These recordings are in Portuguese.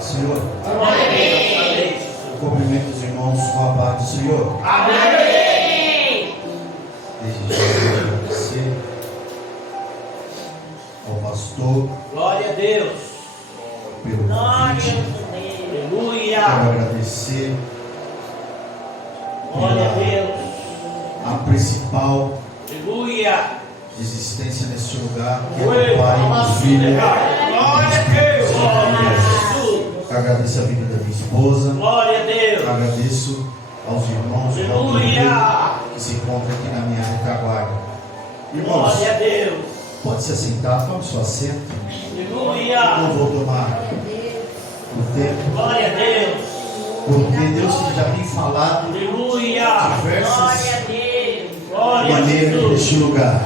do Senhor. Amém. Cumprimento os irmãos com a paz do Senhor. Amém. Desde já agradecer ao pastor Glória a Deus. pelo convite. Aleluia. Quero agradecer Glória a Deus. a principal Aleluia. existência nesse lugar, que é Oi, o Pai, o Filho. Glória a Deus. Glória a Jesus. Agradeço a vida da minha esposa. Glória a Deus. Agradeço aos irmãos Aleluia. que se encontram aqui na minha retaguarda. Irmãos, Glória a Deus. pode se assentar, tome seu assento. Aleluia. Não vou tomar o tempo, Glória a Deus. porque Deus já tem falado Aleluia. diversas Glória a Deus. Glória a maneiras Jesus. neste lugar.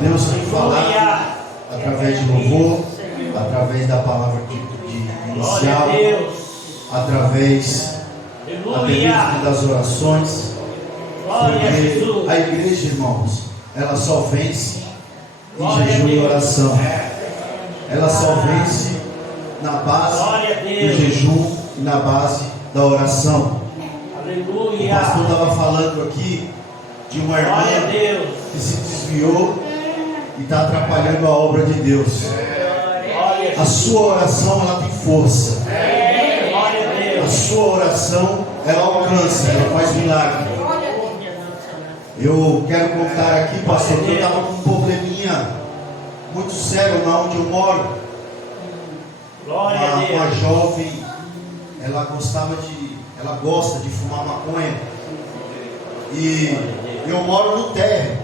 Deus tem falado Aleluia. através de louvor, através da palavra de Glória a inicial, Deus. através até Aleluia. mesmo das orações. Glória a Porque Jesus. a igreja, irmãos, ela só vence em Glória a jejum e Deus. oração. Ela só vence na base Glória a do Deus. jejum e na base da oração. O Aleluia. pastor estava falando aqui de uma Glória a irmã Deus. que se desviou e está atrapalhando a obra de Deus. Glória A sua oração, ela tem força. Glória a A Deus. sua oração, ela alcança, ela faz milagre. Eu quero contar aqui, pastor, que eu estava com um probleminha muito sério lá onde eu moro. Glória a Uma Deus. jovem, ela gosta de fumar maconha. E eu moro no térreo.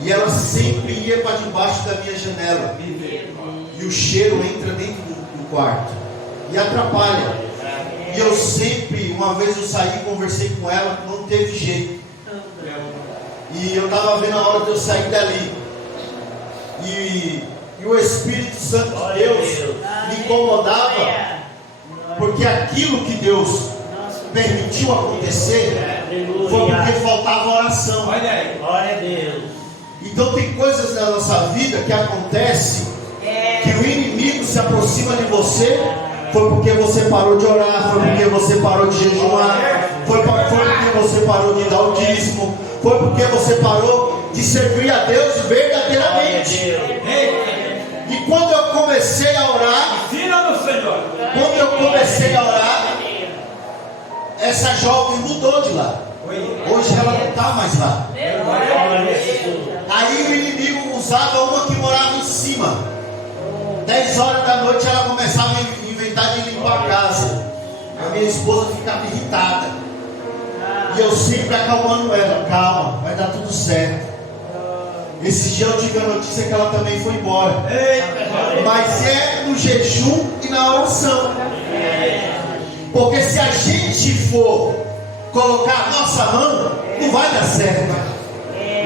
E ela sempre ia para debaixo da minha janela. E o cheiro entra dentro do quarto e atrapalha. E eu sempre, uma vez eu saí e conversei com ela, não teve jeito. E eu estava vendo a hora de eu sair dali. E o Espírito Santo de Deus me incomodava, porque aquilo que Deus permitiu acontecer foi porque faltava oração. Glória a Deus. Então tem coisas na nossa vida que acontecem, que o inimigo se aproxima de você, foi porque você parou de orar, foi porque você parou de jejuar, foi porque você parou de dar o dízimo, foi porque você parou de servir a Deus Glória a verdadeiramente. Deus. E quando eu comecei a orar, essa jovem mudou de lá. Hoje ela não está mais lá. Glória a Jesus. Aí o inimigo usava uma que morava em cima. 10 horas da noite ela começava a inventar de limpar a casa. A minha esposa ficava irritada. E eu sempre acalmando ela: calma, vai dar tudo certo. Esse dia eu tive a notícia que ela também foi embora. Mas é no jejum e na oração. Porque se a gente for colocar a nossa mão, não vai dar certo.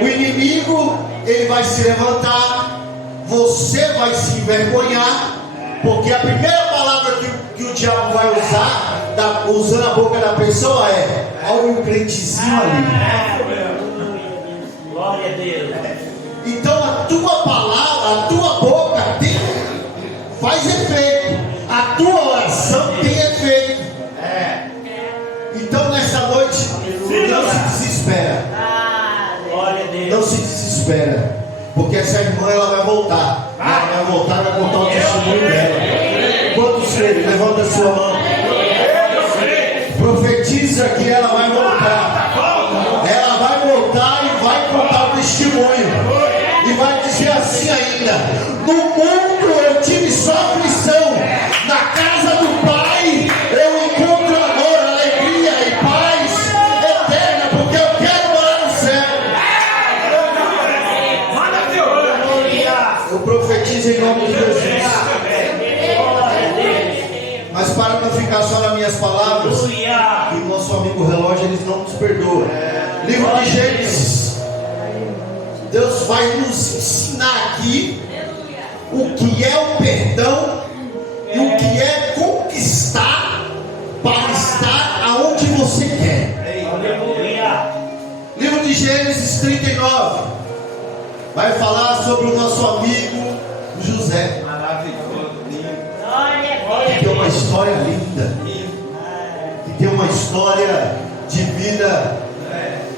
O inimigo, ele vai se levantar, você vai se envergonhar, porque a primeira palavra que o diabo vai usar, usando a boca da pessoa, é: olha um crentezinho ali. Glória a Deus. Então a tua palavra, a tua boca faz efeito, a tua oração tem efeito. Então nessa noite, não se desespera. Glória a Não Deus. se desespera, porque essa irmã, ela vai voltar. Ela vai voltar, vai contar o testemunho dela. Quantos creem? Levanta a sua mão. Profetiza que ela vai voltar. Ela vai voltar e vai contar o testemunho. E vai dizer assim ainda: no mundo eu tive só aflição, na casa do Pai eu encontro amor, alegria e paz eterna, porque eu quero morar no céu. Eu profetizo em nome de Jesus. Mas para não ficar só nas minhas palavras, que o nosso amigo relógio, eles não nos perdoam. Livro de Gênesis. Deus vai nos ensinar aqui o que é o perdão e o que é conquistar para estar aonde você quer. Aleluia. Livro de Gênesis 39 vai falar sobre o nosso amigo José. Glória a Que tem uma Deus. história história linda, que tem uma história de vida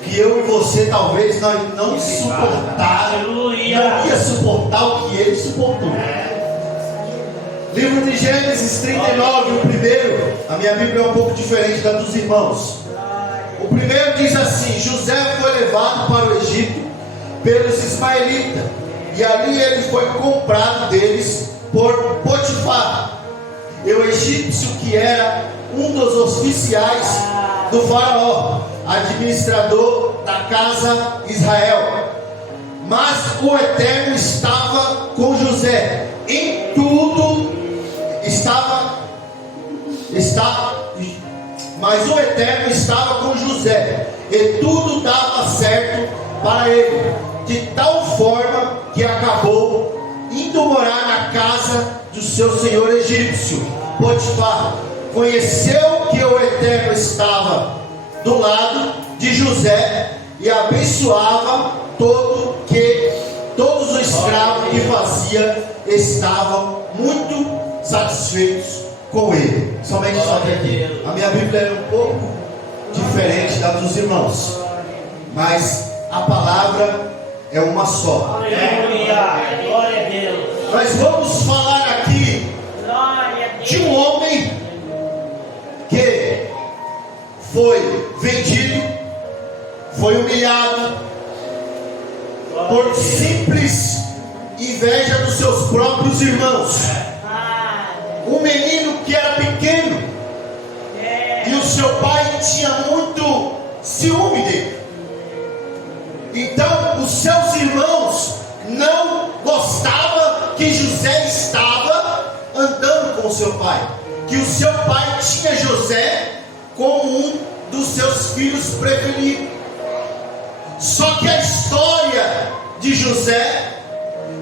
que eu e você talvez nós não suportar, não ia suportar o que ele suportou. Livro de Gênesis 39, o primeiro, a minha Bíblia é um pouco diferente da dos irmãos. O primeiro diz assim: José foi levado para o Egito pelos ismaelitas, e ali ele foi comprado deles por Potifar, e o egípcio que era um dos oficiais do faraó, administrador da casa Israel. Mas o Eterno estava com José, em tudo mas o Eterno estava com José, e tudo dava certo para ele, de tal forma que acabou indo morar na casa do seu senhor egípcio. Potifar conheceu que o Eterno estava do lado de José e abençoava todos os escravos que fazia estavam muito satisfeitos com ele. Somente só que aqui a minha Bíblia é um pouco diferente da dos irmãos, mas a palavra é uma só. Aleluia, glória a Deus. Nós vamos falar aqui de um homem que foi vendido, foi humilhado por simples inveja dos seus próprios irmãos. Um menino que era pequeno e o seu pai tinha muito ciúme dele. Então os seus irmãos não gostavam que José estava andando com o seu pai, que o seu pai tinha José como um dos seus filhos preferidos. Só que a história de José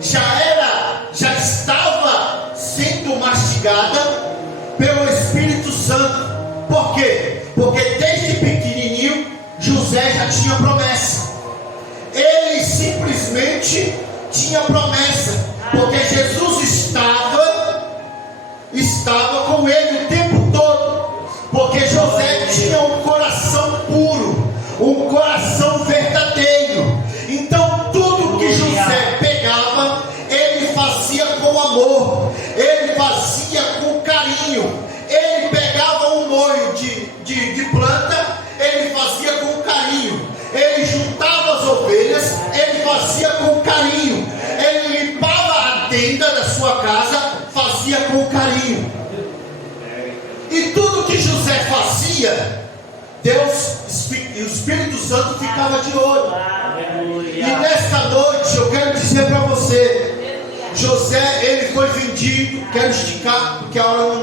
já estava sendo mastigada pelo Espírito Santo. Por quê? Porque desde pequenininho José já tinha promessa. Ele simplesmente tinha promessa, porque Jesus estava com ele o tempo todo, porque José tinha um coração puro, um coração verdadeiro. Então tudo que José pegava, ele fazia com amor, ele fazia com carinho. Ele pegava um molho de planta, ele fazia com carinho. Ele juntava as ovelhas, ele fazia com carinho. Ele limpava a tenda da sua casa, fazia com carinho. E tudo que José fazia, Deus, o Espírito Santo ficava de olho. E nesta noite eu quero dizer para você, José, ele foi vendido. Quero esticar porque a hora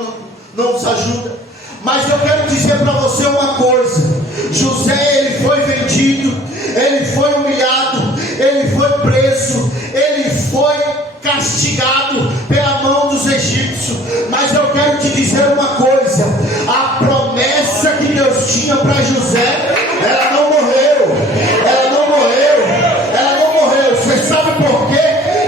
não nos ajuda, mas eu quero dizer para você uma coisa: José, ele foi vendido, ele foi humilhado, ele foi preso, ele foi castigado pela mão dos egípcios. Mas eu quero te dizer uma coisa: a promessa que Deus tinha para José, ela não morreu, ela não morreu, ela não morreu. Você sabe por quê?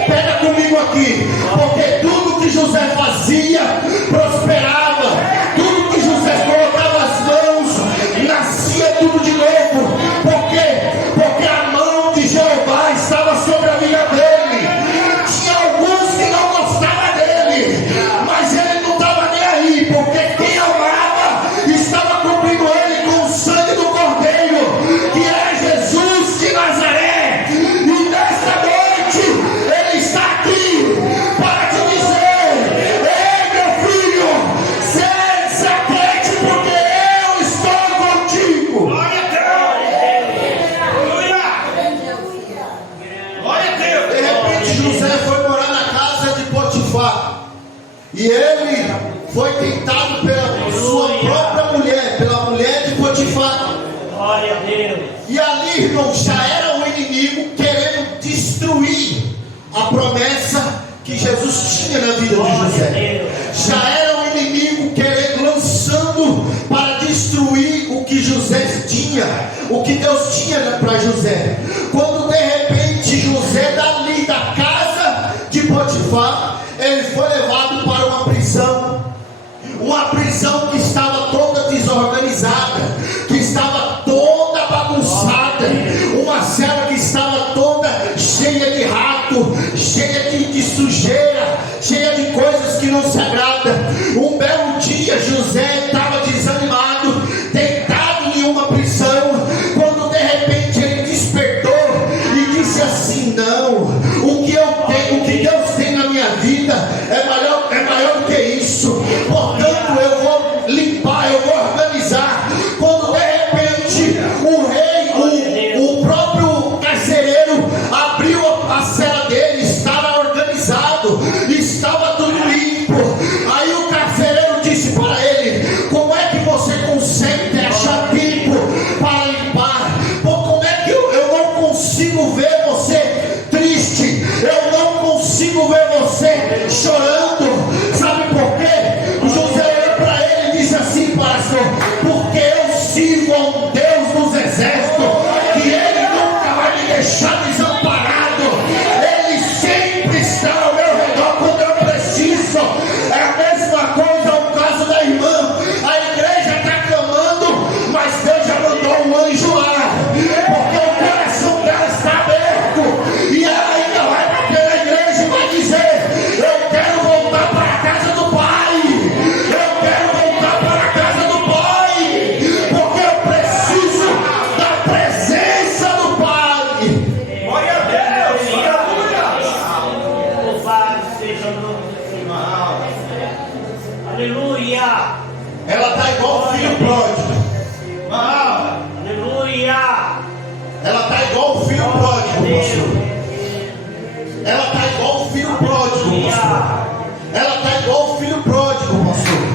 Pega comigo aqui. Porque tudo que José fazia prosperava, tudo que José colocava as mãos, nascia tudo de novo. Por quê? Porque a mão de Jeová estava sobre a vida dele. Tinha alguns que não gostavam dele, mas ele não estava nem aí, porque quem amava estava cobrindo ele com o sangue do Cordeiro, que é Jesus de Nazaré. E nesta noite ele está aqui para te dizer: ei, meu filho, se aquiete, porque eu estou contigo. Glória a Deus. Glória a Deus. De repente José foi morar na casa de Potifar, e ele foi tentado pela sua própria mulher, pela mulher de Potifar. Glória a Deus. E ali, irmão, já era o inimigo querendo destruir a promessa que Jesus tinha na vida de José. Já era o inimigo querendo, lançando para destruir o que José tinha, o que Deus tinha para José. Quando de repente José, dali da casa de Potifar, ele foi levado para uma prisão cheia de sujeira, cheia de coisas que não se agradam. Um belo dia José estava desanimado, deitado em uma prisão, quando de repente ele despertou e disse assim: não, o que eu tenho, o que Deus tem na minha vida é maior do que isso. Portanto eu vou limpar, eu vou organizar. Quando de repente o rei, o próprio carcereiro abriu a cela dele, estava organizado, estava tudo limpo. Aí o carcereiro disse para ele: como é que você consegue deixar tempo para limpar? Pô, como é que eu não consigo ver você triste, eu não consigo ver você chorando? Sabe por quê? José olhou para ele e disse assim: pastor, porque eu sirvo a um Deus dos exércitos, que ele nunca vai me deixar desamparado, ele sempre está ao meu redor quando eu preciso. É a mesma coisa o caso da irmã. A igreja está clamando, mas Deus já mandou um anjo lá, porque o coração dela está aberto, e ela ainda vai bater na igreja e vai dizer: eu quero voltar para a casa do Pai, eu quero voltar para a casa do Pai, porque eu preciso da presença do Pai. Glória a Deus. Aleluia. Louvado seja o nome do Senhor. Aleluia. Ela está igual o filho pródigo. Aleluia. Ela está igual o filho pródigo, pastor. Ela está igual o filho pródigo, pastor. Ela está igual o filho pródigo, pastor.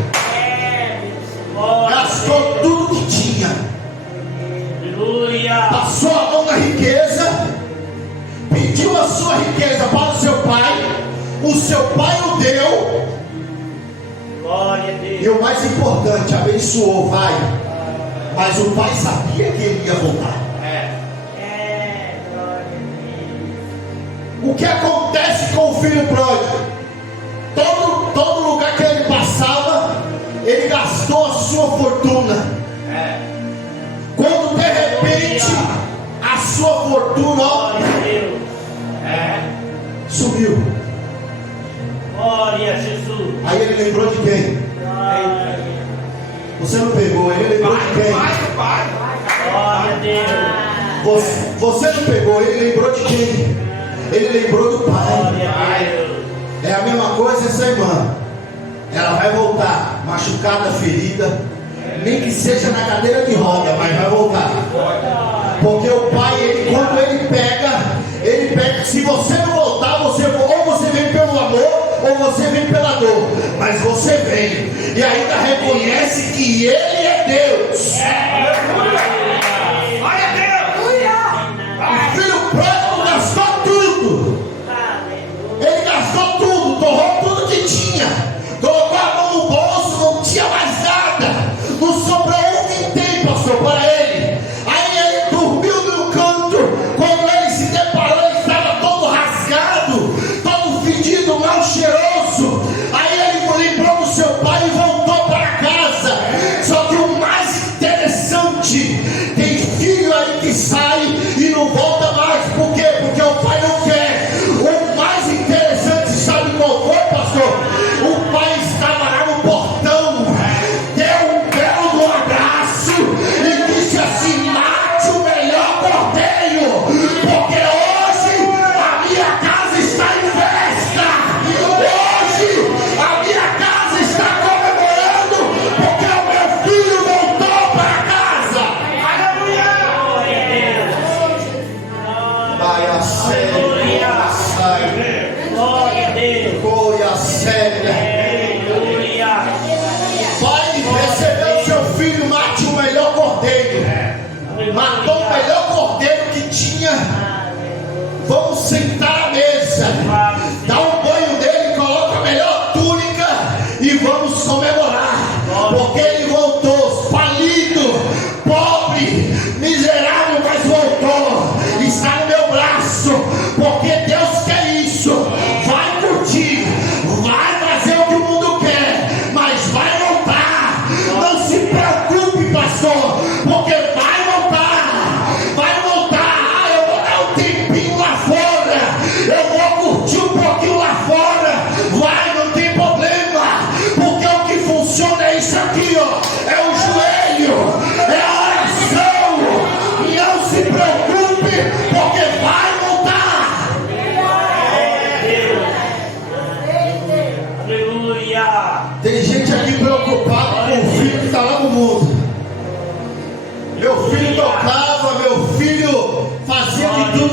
Gastou tudo que tinha, Aleluia. passou a mão na riqueza, pediu a sua riqueza para o seu pai o deu, Glória a e Deus. o mais importante, abençoou, vai. Mas o pai sabia que ele ia voltar. Glória a Deus. O que acontece com o filho pródigo? Todo lugar que ele passava, ele gastou a sua fortuna. Quando de repente a sua fortuna, ó, Glória a Deus. sumiu. Glória a Jesus. Aí ele lembrou de quem? Glória Você não pegou, ele lembrou de quem? a Deus. Você não pegou, ele lembrou de quem? Ele lembrou do pai. Glória a Deus. É a mesma coisa essa irmã. Ela vai voltar machucada, ferida, nem que seja na cadeira de roda, mas vai voltar. Porque o pai, quando ele pega, se você não voltar, ou você vem pelo amor, ou você vem pela dor, mas você vem e ainda reconhece que ele é Deus. O filho pródigo gastou tudo. Ele gastou tudo, torrou tudo que tinha, colocou a mão no bolso, não tinha mais nada, não sobrou um vintém, pastor, para ele. Aí ele dormiu no canto. Quando ele se deparou, ele estava todo rasgado, todo fedido, mal cheiroso. Aí ele lembrou do seu pai e voltou para casa. Só que o mais interessante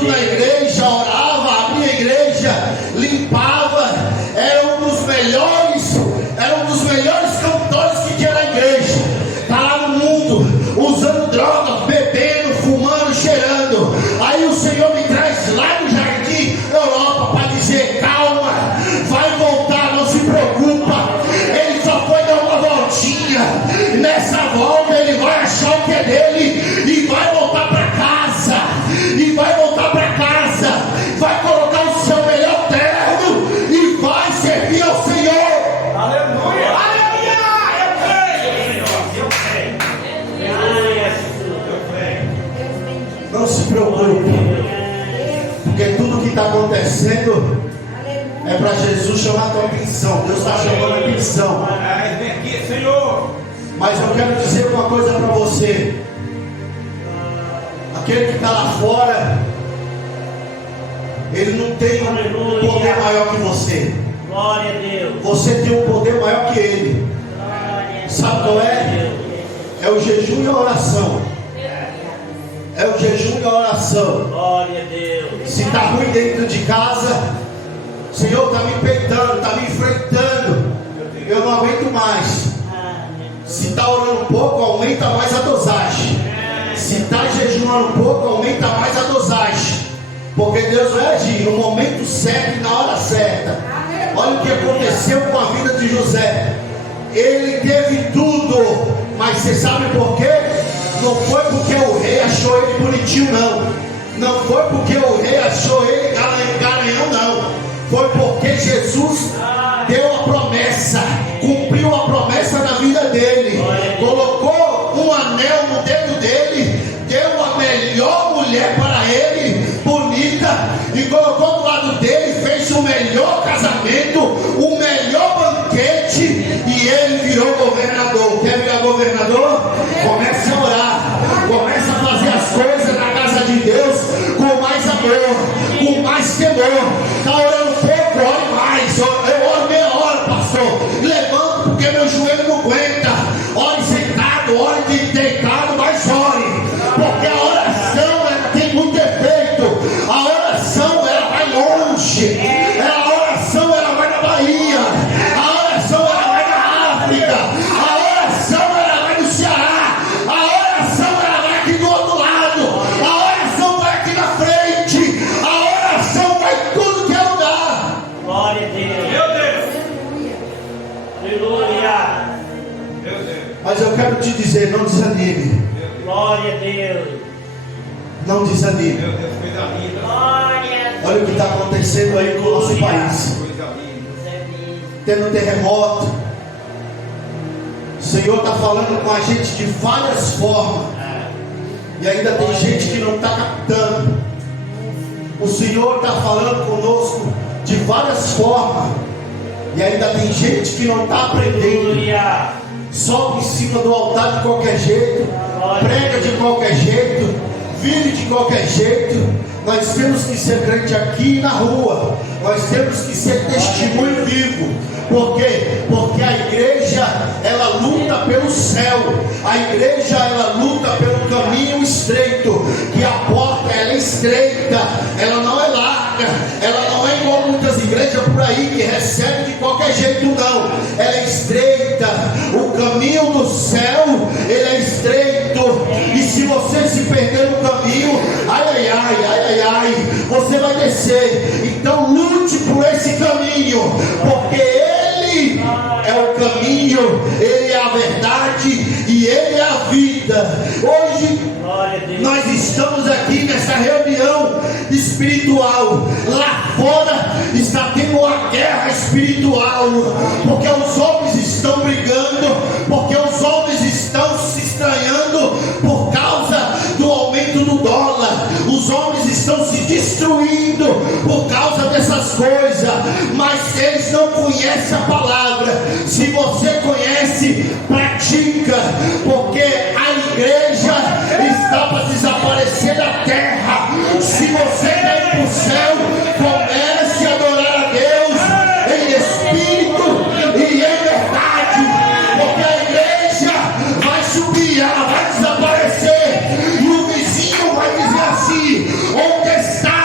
tudo na igreja, orava, abria a igreja, limpava, era um dos melhores cantores que tinha na igreja. Está lá no mundo, usando drogas, bebendo, fumando, cheirando. Aí o Senhor me traz lá no Jardim Europa para dizer: calma, vai voltar, não se preocupa. Ele só foi dar uma voltinha. Nessa volta ele vai achar o que é dele e vai voltar para casa. Vai colocar o seu melhor terno e vai servir ao Senhor. Aleluia! Não se preocupe, porque tudo que está acontecendo é para Jesus chamar a tua atenção. Deus está chamando a atenção. Vem aqui, Senhor. Mas eu quero dizer uma coisa para você. Aquele que está lá fora, ele não tem um poder maior que você. Glória a Deus. Você tem um poder maior que ele. Sabe qual é? É o jejum e a oração. É o jejum e a oração. Glória a Deus. Se está ruim dentro de casa, o Senhor está me peitando, está me enfrentando, eu não aguento mais. Se está orando um pouco, aumenta mais a dosagem. Se está jejuando um pouco, aumenta mais a dosagem. Porque Deus vai agir no momento certo e na hora certa. Olha o que aconteceu com a vida de José. Ele teve tudo, mas você sabe por quê? Não foi porque o rei achou ele bonitinho, não. Não foi porque o rei achou ele garanhão, não. Foi porque Jesus deu a promessa, cumpriu a promessa na vida dele, colocou um anel no dedo dele, deu a melhor mulher para ele, bonita, e colocou do lado dele, fez o melhor casamento, o melhor banquete, e ele virou governador. Quer virar governador? Comece a orar, comece a fazer as coisas na casa de Deus com mais amor, com mais temor. Está orando pouco, ore mais. Eu oro meia hora, pastor. Levanto porque meu joelho não aguenta. Ore sentado, ore deitado, mas ore, porque a oração ela tem muito efeito. A oração ela vai longe. A oração ela vai na Bahia. A oração ela vai na África. A oração ela vai no Ceará. A oração ela vai aqui do outro lado. A oração vai aqui na frente. A oração vai em tudo que é lugar. Glória a Deus. Meu Deus. Aleluia. Meu Deus. Mas eu quero te dizer, não desanime. Glória a Deus. Não desanime. Meu Deus, coisa linda. Glória. Olha o que está acontecendo aí com o nosso país. Coisa linda. Tendo terremoto. O Senhor está falando com a gente de várias formas. E ainda tem gente que não está captando. O Senhor está falando conosco de várias formas. E ainda tem gente que não está aprendendo. Aleluia. Sobe em cima do altar de qualquer jeito, prega de qualquer jeito, vive de qualquer jeito. Nós temos que ser crente aqui na rua. Nós temos que ser testemunho vivo. Por quê? Porque a igreja ela luta pelo céu. A igreja ela luta pelo caminho estreito. Que a porta ela é estreita, ela não é larga, ela não é igual muitas igrejas por aí que recebe de qualquer jeito, não. Ela é estreita. O caminho do céu ele é estreito. E se você se perder no caminho, você vai descer. Então lute por esse caminho, porque ele é o caminho, ele é a verdade e ele é a vida. Hoje nós estamos aqui nessa reunião espiritual. Lá fora está tendo uma guerra espiritual, porque os homens estão brigando, porque os homens estão se estranhando por causa do aumento do dólar. Os homens estão se destruindo por causa dessas coisas, mas eles não conhecem a palavra. Se você conhece, pratica, porque a igreja está para desaparecer da terra. Se você quer ir para o céu, comece a adorar a Deus em espírito e em verdade, porque a igreja vai subir, ela vai desaparecer, e o vizinho vai dizer assim: onde está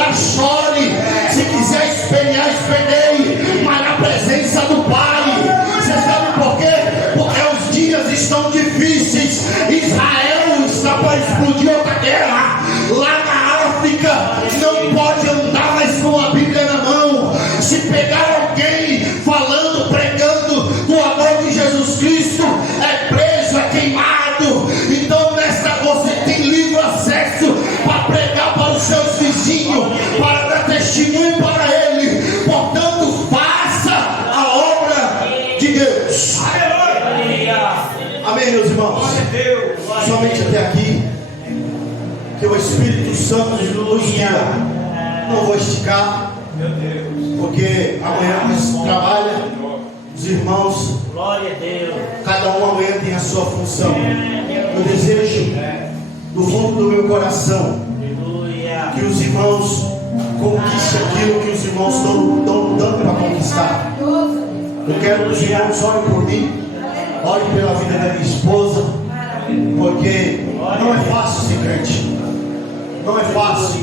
chorar, chore. Se quiser espernear, esperneie. Mas na presença do Pai. Você sabe por quê? Porque os dias estão difíceis. Israel está para explodir outra guerra. Lá na África não pode andar mais com a Bíblia na mão. Se pegar alguém falando, pregando o amor de Jesus Cristo, é preso, é queimado. Então nesta você tem livre acesso para pregar para os seus vizinhos, para dar testemunho para ele. Portanto, faça a obra de Deus. Amém, meus irmãos? Somente até aqui, que o Espírito Santo nos guia. Não vou esticar, porque amanhã nós trabalha, os irmãos, Glória a Deus. cada um amanhã tem a sua função. Eu desejo, do fundo do meu coração, Aleluia. que os irmãos conquistem aquilo que os irmãos estão dando para conquistar. Eu quero que os irmãos orem por mim, orem pela vida da minha esposa, porque não é fácil ser crente. Não é fácil.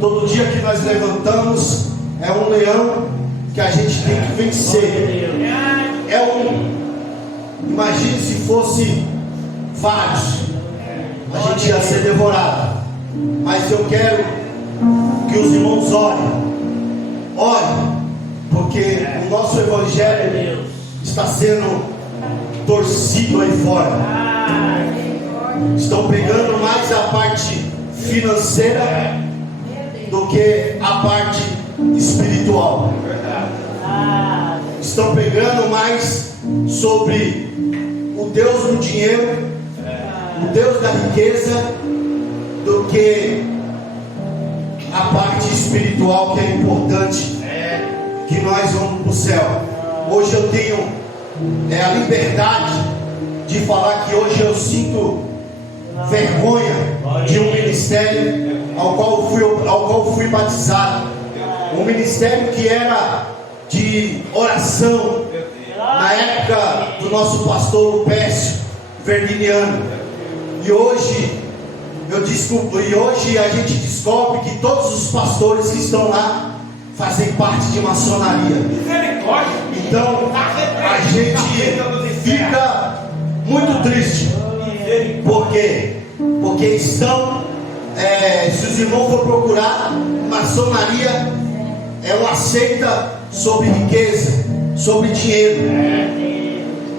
Todo dia que nós levantamos é um leão que a gente tem que vencer. Imagine se fosse vários, a gente ia ser devorado. Mas eu quero que os irmãos orem, porque o nosso evangelho está sendo torcido aí fora. Estão pegando mais a parte financeira do que a parte espiritual. Estão pegando mais sobre o Deus do dinheiro, o Deus da riqueza, do que a parte espiritual, que é importante, que nós vamos para o céu. Hoje eu tenho a liberdade de falar que hoje eu sinto vergonha de um ministério ao qual fui batizado. Um ministério que era de oração, na época do nosso pastor Lupécio Verdiniano. E hoje a gente descobre que todos os pastores que estão lá fazem parte de maçonaria. Então a gente fica muito triste. Por quê? Porque estão, se os irmãos for procurar, maçonaria é uma seita sobre riqueza, sobre dinheiro.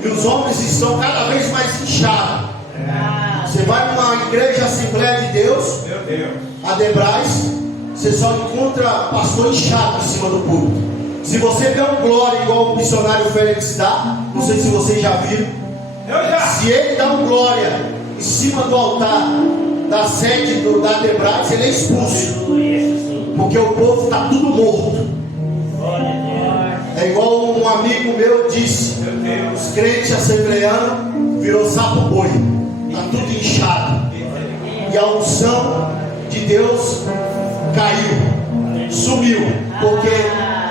E os homens estão cada vez mais inchados. Você vai numa igreja Assembleia de Deus, a Debrais, você só encontra pastor inchado em cima do púlpito. Se você der um glória igual o missionário Félix dá, não sei se vocês já viram, se ele dá um glória em cima do altar da sede da Debrais, ele é expulso, porque o povo está tudo morto. É igual um amigo meu disse: os crentes assembleanos virou sapo boi, está tudo inchado, e a unção de Deus caiu, sumiu. Porque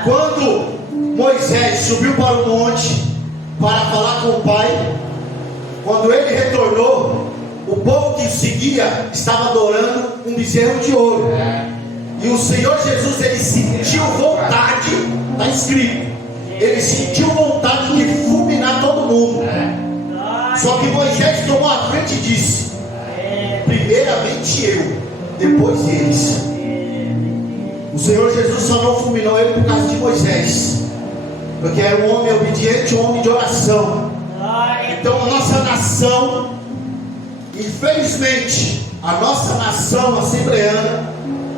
quando Moisés subiu para o monte para falar com o Pai, quando ele retornou, o povo que o seguia estava adorando um bezerro de ouro. E o Senhor Jesus, ele sentiu vontade, está escrito, ele sentiu vontade de fulminar todo mundo. Só que Moisés tomou a frente e disse: primeiramente eu, depois eles. O Senhor Jesus só não fulminou ele por causa de Moisés, porque era um homem obediente, um homem de oração. Então a nossa nação, infelizmente, a nossa nação assembleana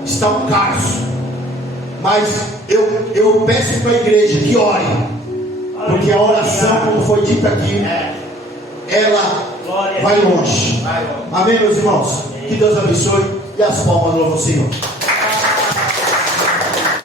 está um caos. Mas eu peço para a igreja que ore, porque a oração, como foi dito aqui, ela vai longe. Amém, meus irmãos? Que Deus abençoe, e as palmas louvam o Senhor.